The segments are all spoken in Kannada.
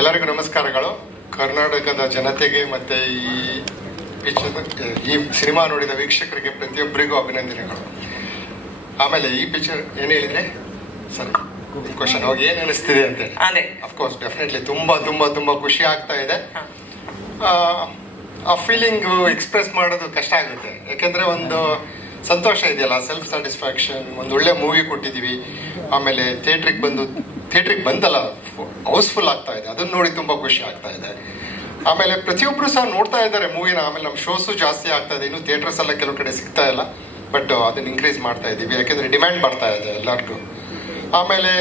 ಎಲ್ಲರಿಗೂ ನಮಸ್ಕಾರಗಳು. ಕರ್ನಾಟಕದ ಜನತೆಗೆ ಮತ್ತೆ ಈ ಸಿನಿಮಾ ನೋಡಿದ ವೀಕ್ಷಕರಿಗೆ ಪ್ರತಿಯೊಬ್ಬರಿಗೂ ಅಭಿನಂದನೆಗಳು. ಆಮೇಲೆ ಈ ಪಿಕ್ಚರ್ ಏನು ಹೇಳಿದ್ರೆ ಸರಿ ಕ್ವಶನ್ ಹೋಗಿ ಏನ್ ಅನಿಸ್ತಿದೆ ಅಂತೇಳಿ. ಅಫ್ಕೋರ್ಸ್ ಡೆಫಿನೆಟ್ಲಿ ತುಂಬಾ ತುಂಬಾ ತುಂಬಾ ಖುಷಿ ಆಗ್ತಾ ಇದೆ. ಆ ಫೀಲಿಂಗ್ ಎಕ್ಸ್ಪ್ರೆಸ್ ಮಾಡೋದು ಕಷ್ಟ ಆಗುತ್ತೆ, ಯಾಕಂದ್ರೆ ಒಂದು ಸಂತೋಷ ಇದೆಯಲ್ಲ, ಸೆಲ್ಫ್ ಸ್ಯಾಟಿಸ್ಫ್ಯಾಕ್ಷನ್. ಒಂದು ಒಳ್ಳೆ ಮೂವಿ ಕೊಟ್ಟಿದೀವಿ, ಆಮೇಲೆ ಥಿಯೇಟ್ರಿಗೆ ಬಂದಲ್ಲ ಹೌಸ್ಫುಲ್ ಆಗ್ತಾ ಇದೆ, ಅದನ್ನ ನೋಡಿ ತುಂಬಾ ಖುಷಿ ಆಗ್ತಾ ಇದೆ. ಆಮೇಲೆ ಪ್ರತಿಯೊಬ್ರು ಸಹ ನೋಡ್ತಾ ಇದ್ದಾರೆ ಮೂವಿನ. ಆಮೇಲೆ ನಮ್ಮ ಶೋಸು ಜಾಸ್ತಿ ಆಗ್ತಾ ಇದೆ, ಇನ್ನು ಥಿಯೇಟರ್ಸ್ ಎಲ್ಲ ಕೆಲವು ಕಡೆ ಸಿಗ್ತಾ ಇಲ್ಲ, ಬಟ್ ಅದನ್ನ ಇನ್ಕ್ರೀಸ್ ಮಾಡ್ತಾ ಇದ್ದೀವಿ, ಯಾಕೆಂದ್ರೆ ಡಿಮ್ಯಾಂಡ್ ಬರ್ತಾ ಇದೆ ಎಲ್ಲರಿಗೂ. ಆಮೇಲೆ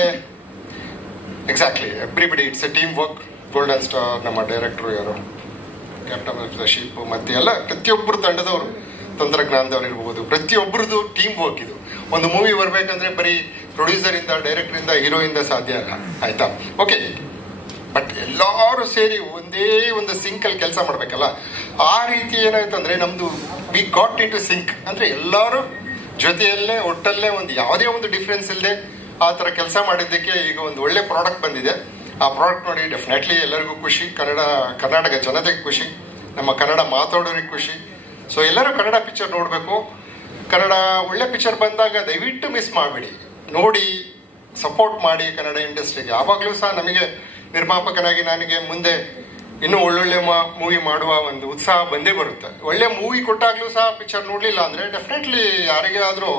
exactly everybody it's A team work. Golden star ನಮ್ಮ ಡೈರೆಕ್ಟರ್ ಯಾರು, ಕ್ಯಾಪ್ಟನ್ ಆಫ್ ದ ಶಿಪ್, ಮತ್ತೆ ಎಲ್ಲ ಪ್ರತಿಯೊಬ್ಬರು ತಂಡದವರು, ತಂತ್ರಜ್ಞಾನದವ್ರು ಇರ್ಬೋದು, ಪ್ರತಿಯೊಬ್ಬರದು ಟೀಮ್ ವರ್ಕ್ ಇದು. ಒಂದು ಮೂವಿ ಬರ್ಬೇಕಂದ್ರೆ ಬರೀ ಪ್ರೊಡ್ಯೂಸರ್ ಇಂದ, ಡೈರೆಕ್ಟರ್ ಇಂದ, ಹೀರೋಯಿಂದ ಸಾಧ್ಯ ಅಲ್ಲ, ಆಯ್ತಾ? ಓಕೆ, ಬಟ್ ಎಲ್ಲರೂ ಸೇರಿ ಒಂದೇ ಒಂದು ಸಿಂಕ್ ಅಲ್ಲಿ ಕೆಲಸ ಮಾಡ್ಬೇಕಲ್ಲ. ಆ ರೀತಿ ಏನಾಯ್ತು ಅಂದ್ರೆ ನಮ್ದು we got into sync, ಅಂದ್ರೆ ಎಲ್ಲರೂ ಜೊತೆಯಲ್ಲೇ ಒಟ್ಟಲ್ಲೇ ಒಂದು ಯಾವುದೇ ಒಂದು ಡಿಫ್ರೆನ್ಸ್ ಇಲ್ಲದೆ ಆ ತರ ಕೆಲಸ ಮಾಡಿದ್ದಕ್ಕೆ ಈಗ ಒಂದು ಒಳ್ಳೆ ಪ್ರಾಡಕ್ಟ್ ಬಂದಿದೆ. ಆ ಪ್ರಾಡಕ್ಟ್ ನೋಡಿ ಡೆಫಿನೆಟ್ಲಿ ಎಲ್ಲರಿಗೂ ಖುಷಿ, ಕರ್ನಾಟಕ ಜನತೆಗೆ ಖುಷಿ, ನಮ್ಮ ಕನ್ನಡ ಮಾತಾಡೋರಿಗೆ ಖುಷಿ. ಸೊ ಎಲ್ಲರೂ ಕನ್ನಡ ಪಿಕ್ಚರ್ ನೋಡಬೇಕು. ಕನ್ನಡ ಒಳ್ಳೆ ಪಿಕ್ಚರ್ ಬಂದಾಗ ದಯವಿಟ್ಟು ಮಿಸ್ ಮಾಡಬೇಡಿ, ನೋಡಿ ಸಪೋರ್ಟ್ ಮಾಡಿ ಕನ್ನಡ ಇಂಡಸ್ಟ್ರಿಗೆ. ಯಾವಾಗಲೂ ಸಹ ನಮಗೆ ನಿರ್ಮಾಪಕನಾಗಿ ನನಗೆ ಮುಂದೆ ಇನ್ನೂ ಒಳ್ಳೊಳ್ಳೆ ಮೂವಿ ಮಾಡುವ ಒಂದು ಉತ್ಸಾಹ ಬಂದೇ ಬರುತ್ತೆ. ಒಳ್ಳೆ ಮೂವಿ ಕೊಟ್ಟಾಗ್ಲೂ ಸಹ ಪಿಕ್ಚರ್ ನೋಡ್ಲಿಲ್ಲ ಅಂದ್ರೆ ಡೆಫಿನೆಟ್ಲಿ ಯಾರಿಗೇ ಆದ್ರೂ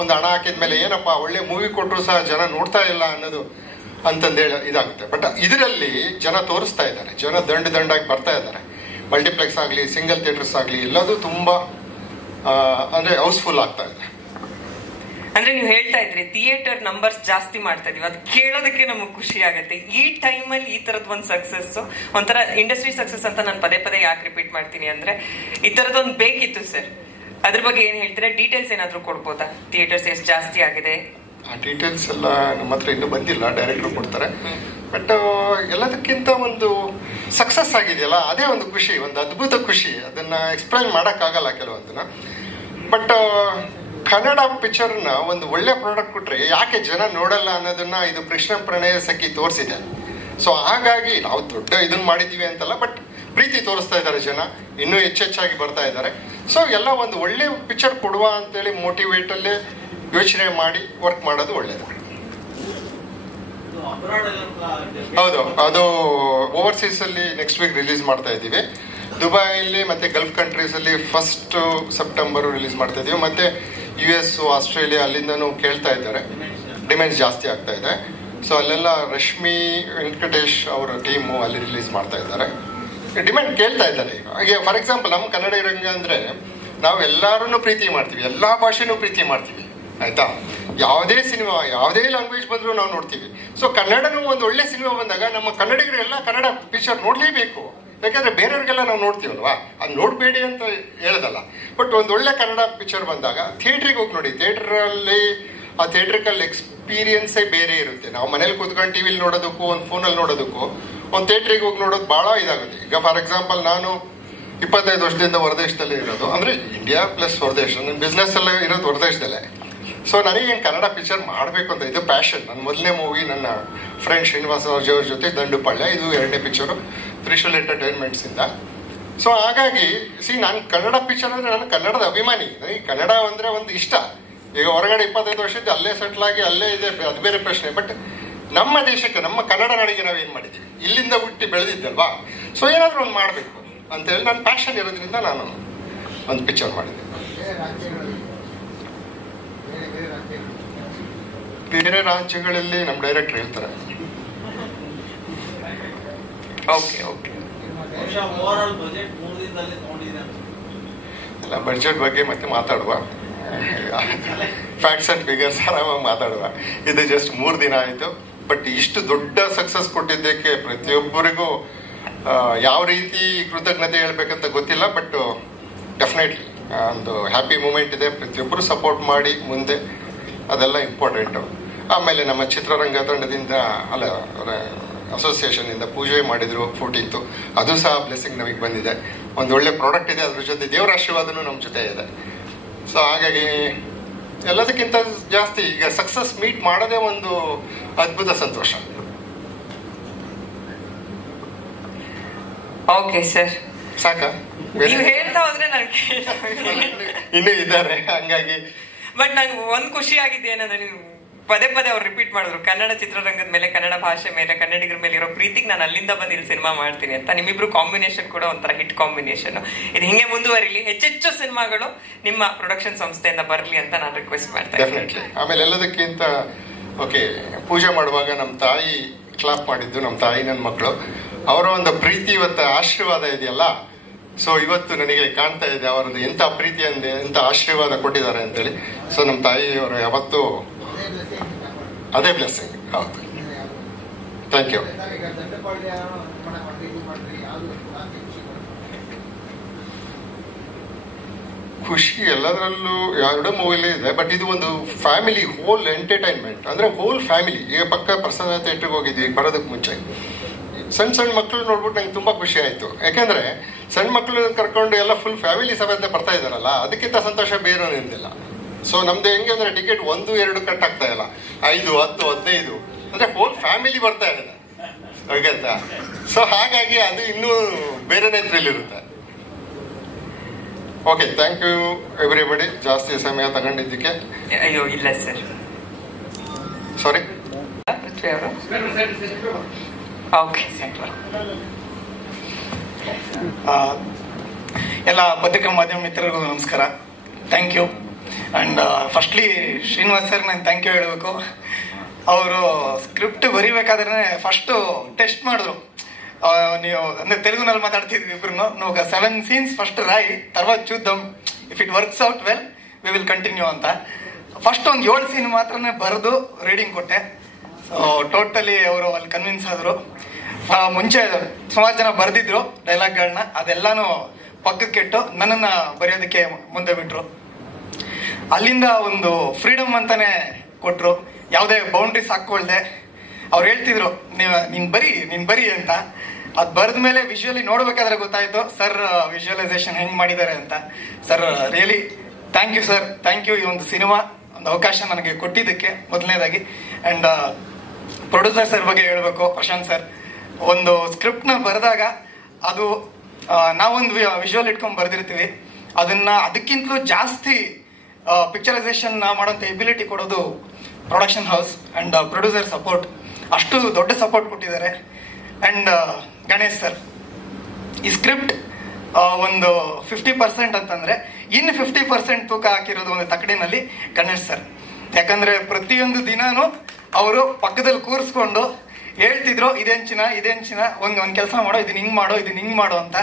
ಒಂದು ಹಣ ಹಾಕಿದ್ಮೇಲೆ ಏನಪ್ಪ ಒಳ್ಳೆ ಮೂವಿ ಕೊಟ್ಟರು ಸಹ ಜನ ನೋಡ್ತಾ ಇಲ್ಲ ಅನ್ನೋದು ಅಂತಂದೇಳಿ ಇದಾಗುತ್ತೆ. ಬಟ್ ಇದರಲ್ಲಿ ಜನ ತೋರಿಸ್ತಾ ಇದ್ದಾರೆ, ಜನ ದಂಡಾಗಿ ಬರ್ತಾ ಇದ್ದಾರೆ. ಮಲ್ಟಿಪ್ಲೆಕ್ಸ್ ಆಗಲಿ, ಸಿಂಗಲ್ ಥಿಯೇಟರ್ಸ್ ಆಗಲಿ, ಎಲ್ಲದೂ ತುಂಬಾ ಅಂದ್ರೆ ಹೌಸ್ಫುಲ್ ಆಗ್ತಾ ಇದೆ. ಅಂದ್ರೆ ನೀವು ಹೇಳ್ತಾ ಇದ್ರಿ ಥಿಯೇಟರ್ ನಂಬರ್ಸ್ ಜಾಸ್ತಿ ಮಾಡ್ತಾ ಇದೀವಿ, ಅದು ಕೇಳೋದಕ್ಕೆ ನಮಗೆ ಖುಷಿ ಆಗುತ್ತೆ. ಈ ಟೈಮಲ್ಲಿ ಈ ತರದ್ ಒಂದು ಸಕ್ಸಸ್, ಒಂಥರ ಇಂಡಸ್ಟ್ರಿ ಸಕ್ಸಸ್ ಅಂತ ನಾನು ಪದೇ ಯಾಕೆ ರಿಪೀಟ್ ಮಾಡ್ತೀನಿ ಅಂದ್ರೆ ಈ ತರದೊಂದು ಬೇಕಿತ್ತು ಸರ್. ಅದ್ರ ಬಗ್ಗೆ ಏನ್ ಹೇಳ್ತೀರಾ? ಡೀಟೇಲ್ಸ್ ಏನಾದ್ರು ಕೊಡ್ಬೋದಾ? ಥಿಯೇಟರ್ಸ್ ಎಷ್ಟು ಜಾಸ್ತಿ ಆಗಿದೆ? ಆ ಡೀಟೇಲ್ಸ್ ಎಲ್ಲ ನಮ್ಮ ಹತ್ರ ಇನ್ನೂ ಬಂದಿಲ್ಲ, ಡೈರೆಕ್ಟರ್ ಕೊಡ್ತಾರೆ. ಬಟ್ ಎಲ್ಲದಕ್ಕಿಂತ ಒಂದು ಸಕ್ಸಸ್ ಆಗಿದೆಯಲ್ಲ, ಅದೇ ಒಂದು ಖುಷಿ, ಒಂದು ಅದ್ಭುತ ಖುಷಿ. ಅದನ್ನ ಎಕ್ಸ್ಪ್ಲೈನ್ ಮಾಡಕ್ಕಾಗಲ್ಲ ಕೆಲವೊಂದನ್ನ. ಬಟ್ ಕನ್ನಡ ಪಿಕ್ಚರ್ನ ಒಂದು ಒಳ್ಳೆ ಪ್ರಾಡಕ್ಟ್ ಕೊಟ್ರೆ ಯಾಕೆ ಜನ ನೋಡಲ್ಲ ಅನ್ನೋದನ್ನ ಇದು ಕೃಷ್ಣ ಪ್ರಣಯ ಸಖಿ ತೋರಿಸಿದೆ. ಸೊ ಹಾಗಾಗಿ ನಾವು ದೊಡ್ಡ ಇದನ್ನ ಮಾಡಿದೀವಿ ಅಂತಲ್ಲ, ಬಟ್ ಪ್ರೀತಿ ತೋರಿಸ್ತಾ ಇದ್ದಾರೆ ಜನ, ಇನ್ನೂ ಹೆಚ್ಚೆಚ್ಚಾಗಿ ಬರ್ತಾ ಇದ್ದಾರೆ. ಸೊ ಎಲ್ಲ ಒಂದು ಒಳ್ಳೆ ಪಿಕ್ಚರ್ ಕೊಡುವ ಅಂತೇಳಿ ಮೋಟಿವೇಟ್ ಅಲ್ಲೇ ಯೋಚನೆ ಮಾಡಿ ವರ್ಕ್ ಮಾಡೋದು ಒಳ್ಳೇದು. ಹೌದು, ಅದು ಓವರ್ಸೀಸ್ ಅಲ್ಲಿ ನೆಕ್ಸ್ಟ್ ವೀಕ್ ರಿಲೀಸ್ ಮಾಡ್ತಾ ಇದ್ದೀವಿ. ದುಬೈಲಿ ಮತ್ತೆ ಗಲ್ಫ್ ಕಂಟ್ರೀಸ್ ಅಲ್ಲಿ 1 ಸೆಪ್ಟೆಂಬರ್ ರಿಲೀಸ್ ಮಾಡ್ತಾ ಇದೀವಿ. ಮತ್ತೆ US, ಆಸ್ಟ್ರೇಲಿಯಾ ಅಲ್ಲಿಂದನೂ ಕೇಳ್ತಾ ಇದ್ದಾರೆ, ಡಿಮ್ಯಾಂಡ್ಸ್ ಜಾಸ್ತಿ ಆಗ್ತಾ ಇದೆ. ಸೊ ಅಲ್ಲೆಲ್ಲ ರಶ್ಮಿ ವೆಂಕಟೇಶ್ ಅವರ ಟೀಮು ಅಲ್ಲಿ ರಿಲೀಸ್ ಮಾಡ್ತಾ ಇದ್ದಾರೆ, ಡಿಮ್ಯಾಂಡ್ ಕೇಳ್ತಾ ಇದ್ದಾರೆ. ಈಗ ಫಾರ್ ಎಕ್ಸಾಂಪಲ್ ನಮ್ಮ ಕನ್ನಡ ರಂಗ ಅಂದ್ರೆ ನಾವು ಎಲ್ಲಾರನ್ನು ಪ್ರೀತಿ ಮಾಡ್ತೀವಿ, ಎಲ್ಲಾ ಭಾಷೆನೂ ಪ್ರೀತಿ ಮಾಡ್ತೀವಿ, ಆಯ್ತಾ? ಯಾವುದೇ ಸಿನಿಮಾ, ಯಾವುದೇ ಲ್ಯಾಂಗ್ವೇಜ್ ಬಂದರೂ ನಾವು ನೋಡ್ತೀವಿ. ಸೊ ಕನ್ನಡನೂ ಒಂದು ಒಳ್ಳೆ ಸಿನಿಮಾ ಬಂದಾಗ ನಮ್ಮ ಕನ್ನಡಿಗರೆಲ್ಲ ಕನ್ನಡ ಪಿಕ್ಚರ್ ನೋಡ್ಲೇಬೇಕು, ಯಾಕಂದ್ರೆ ಬೇರೆಯವ್ರಿಗೆಲ್ಲ ನಾವು ನೋಡ್ತೀವಲ್ವಾ, ಅದು ನೋಡ್ಬೇಡಿ ಅಂತ ಹೇಳೋದಲ್ಲ. ಬಟ್ ಒಂದು ಒಳ್ಳೆ ಕನ್ನಡ ಪಿಕ್ಚರ್ ಬಂದಾಗ ಥಿಯೇಟ್ರಿಗೆ ಹೋಗಿ ನೋಡಿ. ಆ ಥಿಯೇಟ್ರಿಕಲ್ ಎಕ್ಸ್ಪೀರಿಯನ್ಸೇ ಬೇರೆ ಇರುತ್ತೆ. ನಾವು ಮನೇಲಿ ಕೂತ್ಕೊಂಡು ಟಿವಿಲಿ ನೋಡೋದಕ್ಕೂ, ಒಂದು ಫೋನಲ್ಲಿ ನೋಡೋದಕ್ಕೂ, ಒಂದು ಥಿಯೇಟ್ರಿಗೆ ಹೋಗಿ ನೋಡೋದು ಬಹಳ ಇದಾಗುತ್ತೆ. ಈಗ ಫಾರ್ ಎಕ್ಸಾಂಪಲ್ ನಾನು 25 ವರ್ಷದಿಂದ ಹೊರದೇಶದಲ್ಲಿ ಇರೋದು, ಅಂದ್ರೆ ಇಂಡಿಯಾ ಪ್ಲಸ್ ಹೊರದೇಶ, ನನ್ನ ಬಿಸ್ನೆಸ್ ಎಲ್ಲ ಇರೋದು ಹೊರದೇಶದಲ್ಲೇ. ಸೊ ನನಗೇನು ಕನ್ನಡ ಪಿಕ್ಚರ್ ಮಾಡಬೇಕು ಅಂತ ಇದು ಪ್ಯಾಷನ್. ನನ್ನ ಮೊದಲನೇ ಮೂವಿ ನನ್ನ ಫ್ರೆಂಡ್ ಶ್ರೀನಿವಾಸ ಅವ್ರ ಜೊತೆ ದಂಡುಪಾಳ್ಯ, ಇದು 2ನೇ ಪಿಕ್ಚರು ತ್ರಿಶೂಲ್ ಎಂಟರ್ಟೈನ್ಮೆಂಟ್ಸ್ ಇಂದ. ಸೊ ಹಾಗಾಗಿ ನಾನು ಕನ್ನಡ ಪಿಕ್ಚರ್ ಅಂದ್ರೆ ನಾನು ಕನ್ನಡದ ಅಭಿಮಾನಿ. ನನಗೆ ಕನ್ನಡ ಅಂದ್ರೆ ಒಂದು ಇಷ್ಟ. ಈಗ ಹೊರಗಡೆ 25 ವರ್ಷದ ಅಲ್ಲೇ ಸೆಟ್ಲ್ ಆಗಿ ಅಲ್ಲೇ ಇದೆ, ಅದು ಬೇರೆ ಪ್ರಶ್ನೆ. ಬಟ್ ನಮ್ಮ ದೇಶಕ್ಕೆ, ನಮ್ಮ ಕನ್ನಡ ನಾಡಿಗೆ ನಾವೇನ್ ಮಾಡಿದ್ದೀವಿ, ಇಲ್ಲಿಂದ ಹುಟ್ಟಿ ಬೆಳೆದಿದ್ದಲ್ವಾ. ಸೊ ಏನಾದ್ರೂ ಒಂದು ಮಾಡಬೇಕು ಅಂತೇಳಿ ನನ್ನ ಪ್ಯಾಷನ್ ಇರೋದ್ರಿಂದ ನಾನು ಒಂದು ಪಿಕ್ಚರ್ ಮಾಡಿದ್ದೆ. ಬೇರೆ ರಾಜ್ಯಗಳಲ್ಲಿ ನಮ್ಮ ಡೈರೆಕ್ಟರ್ ಹೇಳ್ತಾರೆ. ಇಲ್ಲ, ಬಡ್ಜೆಟ್ ಬಗ್ಗೆ ಮತ್ತೆ ಮಾತಾಡುವ, ಫ್ಯಾಕ್ಟ್ಸ್ ಅಂಡ್ ಫಿಗರ್ಸ್ ಆರಾಮಾಗಿ ಮಾತಾಡುವ. ಇದು ಜಸ್ಟ್ 3 ದಿನ ಆಯ್ತು. ಬಟ್ ಇಷ್ಟು ದೊಡ್ಡ ಸಕ್ಸಸ್ ಕೊಟ್ಟಿದ್ದಕ್ಕೆ ಪ್ರತಿಯೊಬ್ಬರಿಗೂ ಯಾವ ರೀತಿ ಕೃತಜ್ಞತೆ ಹೇಳ್ಬೇಕಂತ ಗೊತ್ತಿಲ್ಲ. ಬಟ್ ಡೆಫಿನೆಟ್ಲಿ ಒಂದು ಹ್ಯಾಪಿ ಮೂಮೆಂಟ್ ಇದೆ. ಪ್ರತಿಯೊಬ್ಬರು ಸಪೋರ್ಟ್ ಮಾಡಿ ಮುಂದೆ, ಅದೆಲ್ಲ ಇಂಪಾರ್ಟೆಂಟು. ಆಮೇಲೆ ನಮ್ಮ ಚಿತ್ರರಂಗ ತಂಡದಿಂದ ಅಸೋಸಿಯೇಷನ್ ಇಂದ ಪೂಜೆ ಮಾಡಿದ್ರು 14th, ಅದು ಸಹ ಬ್ಲೆಸ್ಸಿಂಗ್ ನಮಗೆ ಬಂದಿದೆ. ಒಂದು ಒಳ್ಳೆ ಪ್ರಾಡಕ್ಟ್ ಇದೆ, ಅದ್ರ ಜೊತೆ ದೇವರ ಆಶೀರ್ವಾದನೂ ನಮ್ಮ ಜೊತೆ ಇದೆ. ಸೊ ಹಾಗಾಗಿ ಎಲ್ಲದಕ್ಕಿಂತ ಜಾಸ್ತಿ ಈಗ ಸಕ್ಸಸ್ ಮೀಟ್ ಮಾಡೋದೇ ಒಂದು ಅದ್ಭುತ ಸಂತೋಷ. ಓಕೆ ಸರ್, ಸಾಕ ನೀವು ಹೇಳ್ತಾ ಹೋದ್ರೆ ನನಗೆ ಇನ್ನೂ ಇದ್ದಾರೆ, ಹಂಗಾಗಿ. ಬಟ್ ನಂಗೆ ಒಂದ್ ಖುಷಿ ಆಗಿದೆ ಏನಂದ್ರೆ, ನೀವು ಪದೇ ಪದೇ ಅವ್ರು ರಿಪೀಟ್ ಮಾಡಿದ್ರು ಕನ್ನಡ ಚಿತ್ರರಂಗದ ಮೇಲೆ, ಕನ್ನಡ ಭಾಷೆ ಮೇಲೆ, ಕನ್ನಡಿಗರ ಮೇಲೆ ಇರೋ ಪ್ರೀತಿಗೆ ನಾನು ಅಲ್ಲಿಂದ ಬಂದು ಇಲ್ಲಿ ಸಿನಿಮಾ ಮಾಡ್ತೀನಿ ಅಂತ. ನಿಮ್ಮಿಬ್ರು ಕಾಂಬಿನೇಷನ್ ಕೂಡ ಒಂಥರ ಹಿಟ್ ಕಾಂಬಿನೇಷನ್. ಇದು ಹಿಂಗೆ ಮುಂದುವರಿಲಿ, ಹೆಚ್ಚೆಚ್ಚು ಸಿನಿಮಾಗಳು ನಿಮ್ಮ ಪ್ರೊಡಕ್ಷನ್ ಸಂಸ್ಥೆಯಿಂದ ಬರಲಿ ಅಂತ ನಾನು ರಿಕ್ವೆಸ್ಟ್ ಮಾಡ್ತಾ ಇದ್ದೀನಿ. ಆಮೇಲೆ ಎಲ್ಲದಕ್ಕಿಂತ ಓಕೆ, ಪೂಜೆ ಮಾಡುವಾಗ ನಮ್ಮ ತಾಯಿ ಕ್ಲಾಪ್ ಮಾಡಿದ್ದು, ನಮ್ಮ ತಾಯಿ ನನ್ನ ಮಕ್ಕಳು, ಅವರ ಒಂದು ಪ್ರೀತಿ ಇವತ್ತು ಆಶೀರ್ವಾದ ಇದೆಯಲ್ಲ. ಸೊ ಇವತ್ತು ನನಗೆ ಕಾಣ್ತಾ ಇದೆ ಅವರದ್ದು ಎಂಥ ಪ್ರೀತಿ ಅಂದೆ, ಎಂಥ ಆಶೀರ್ವಾದ ಕೊಟ್ಟಿದ್ದಾರೆ ಅಂತೇಳಿ. ಸೊ ನಮ್ಮ ತಾಯಿಯವರು ಯಾವತ್ತೂ ಅದೇ ಬ್ಲೆಸ್ಸಿಂಗ್. ಹೌದು, ಥ್ಯಾಂಕ್ ಯು. ಖುಷಿ ಎಲ್ಲದರಲ್ಲೂ ಎರಡೂ ಮೂವಿಲೇ ಇದೆ, ಬಟ್ ಇದು ಒಂದು ಫ್ಯಾಮಿಲಿ ಹೋಲ್ ಎಂಟರ್ಟೈನ್ಮೆಂಟ್, ಅಂದ್ರೆ ಹೋಲ್ ಫ್ಯಾಮಿಲಿ. ಈಗ ಪಕ್ಕ ಪ್ರಸನ್ನ ಥಿಯೇಟ್ರಿಗೆ ಹೋಗಿದ್ವಿ ಬರೋದಕ್ಕೆ ಮುಂಚೆ, ಸಣ್ಣ ಸಣ್ಣ ಮಕ್ಕಳು ನೋಡ್ಬಿಟ್ಟು ನಂಗೆ ತುಂಬಾ ಖುಷಿ ಆಯ್ತು. ಯಾಕಂದ್ರೆ ಸಣ್ಣ ಮಕ್ಕಳು ಕರ್ಕೊಂಡು ಎಲ್ಲ ಫುಲ್ ಫ್ಯಾಮಿಲಿ ಸಮೇತ ಬರ್ತಾ ಇದಾರಲ್ಲ, ಅದಕ್ಕಿಂತ ಸಂತೋಷ ಬೇರೆ ಏನಿಲ್ಲ. ಸೊ ನಮ್ದು ಹೆಂಗೆ ಅಂದ್ರೆ ಟಿಕೆಟ್ 1-2 ಕಟ್ ಆಗ್ತಾ ಇಲ್ಲ, 5, 10, 15 ಅಂದ್ರೆ ಹೋಲ್ ಫ್ಯಾಮಿಲಿ ಬರ್ತಾ ಇದೆ, ಹಾಗಂತ. ಸೊ ಹಾಗಾಗಿ ಅದು ಇನ್ನೂ ಬೇರೆನೇ ಥ್ರಿಲ್ ಇರುತ್ತೆ. ಓಕೆ, ಥ್ಯಾಂಕ್ ಯು ಎವ್ರಿಬಡಿ, ಜಾಸ್ತಿ ಸಮಯ ತಗೊಂಡಿದ್ದಕ್ಕೆ. ಅಯ್ಯೋ ಇಲ್ಲ ಸರ್, ಸಾರಿ. ಪೃಥ್ವಿ ಅವರು ಓಕೆ. ಎಲ್ಲ ಪತ್ರಿಕಾ ಮಾಧ್ಯಮ ಮಿತ್ರರಿಗೂ ನಮಸ್ಕಾರ, thank you. And firstly Srinivas sir ನಾನು ಥ್ಯಾಂಕ್ ಯು ಹೇಳಬೇಕು. ಅವರು ಸ್ಕ್ರಿಪ್ಟ್ ಬರಿಬೇಕಾದ್ರೆ ಫಸ್ಟ್ ಟೆಸ್ಟ್ ಮಾಡಿದ್ರು. ನೀವು ಅಂದ್ರೆ ತೆಲುಗುನಲ್ಲಿ ಮಾತಾಡ್ತಿದ್ವಿ ಇಬ್ರು. ನಾವು 7 scenes ಫಸ್ಟ್ ರಾಯಿ, తర్వాత చూద్దాం, if it works out well we will continue ಅಂತ. ಫಸ್ಟ್ ಒಂದು 7 scene ಮಾತ್ರನೇ ಬರೆದು ರೀಡಿಂಗ್ ಕೊಟ್ಟೆ. ಸೊ ಟೋಟಲಿ ಅವರು ಅಲ್ಲಿ ಕನ್ವಿನ್ಸ್ ಆದ್ರು. ಮುಂಚೆ ಸುಮಾರು ಜನ ಬರೆದಿದ್ರು ಡೈಲಾಗ್ಗಳನ್ನ, ಅದೆಲ್ಲಾನು ಪಕ್ಕಕ್ಕಿಟ್ಟು ನನ್ನನ್ನ ಬರೆಯೋದಕ್ಕೆ ಮುಂದೆ ಬಿಟ್ರು. ಅಲ್ಲಿಂದ ಒಂದು ಫ್ರೀಡಮ್ ಅಂತಾನೆ ಕೊಟ್ರು, ಯಾವುದೇ ಬೌಂಡ್ರೀಸ್ ಹಾಕೊಳ್ದೆ. ಅವ್ರು ಹೇಳ್ತಿದ್ರು ನೀನ್ ಬರಿ ಅಂತ. ಅದ್ ಬರೆದ ಮೇಲೆ ವಿಜುವಲಿ ನೋಡ್ಬೇಕಾದ್ರೆ ಗೊತ್ತಾಯ್ತು ಸರ್ ವಿಜುವಲೈಸೇಷನ್ ಹೆಂಗ್ ಮಾಡಿದ್ದಾರೆ ಅಂತ. Sir really thank you sir, thank you. ಈ ಒಂದು ಸಿನಿಮಾ ಒಂದು ಅವಕಾಶ ನನಗೆ ಕೊಟ್ಟಿದ್ದಕ್ಕೆ ಮೊದಲನೇದಾಗಿ. ಅಂಡ್ ಪ್ರೊಡ್ಯೂಸರ್ ಸರ್ ಬಗ್ಗೆ ಹೇಳ್ಬೇಕು, ಪ್ರಶಾಂತ್ ಸರ್. ಒಂದು ಸ್ಕ್ರಿಪ್ಟ್ ನ ಬರೆದಾಗ ಅದು ನಾವೊಂದು ವಿಜುವಲ್ ಇಟ್ಕೊಂಡ್ ಬರ್ದಿರ್ತೀವಿ, ಅದಕ್ಕಿಂತಲೂ ಜಾಸ್ತಿ ಪಿಕ್ಚರೈಸೇಷನ್ ಮಾಡೋಂಥ ಎಬಿಲಿಟಿ ಕೊಡೋದು production house and producer support. ಅಷ್ಟು ದೊಡ್ಡ ಸಪೋರ್ಟ್ ಕೊಟ್ಟಿದ್ದಾರೆ. ಅಂಡ್ ಗಣೇಶ್ ಸರ್, ಈ ಸ್ಕ್ರಿಪ್ಟ್ ಒಂದು 50% ಅಂತಂದ್ರೆ ಇನ್ನು 50% ತೂಕ ಹಾಕಿರೋದು ಒಂದು ತಕಡಿನಲ್ಲಿ ಗಣೇಶ್ ಸರ್. ಯಾಕಂದ್ರೆ ಪ್ರತಿಯೊಂದು ದಿನಾನು ಅವರು ಪಕ್ಕದಲ್ಲಿ ಕೂರಿಸ್ಕೊಂಡು ಹೇಳ್ತಿದ್ರು, ಇದೇನ್ ಚಿನ್ನ ಒಂದ್ ಕೆಲಸ ಮಾಡೋ, ಇದನ್ನ ಹಿಂಗ್ ಮಾಡೋ ಅಂತ.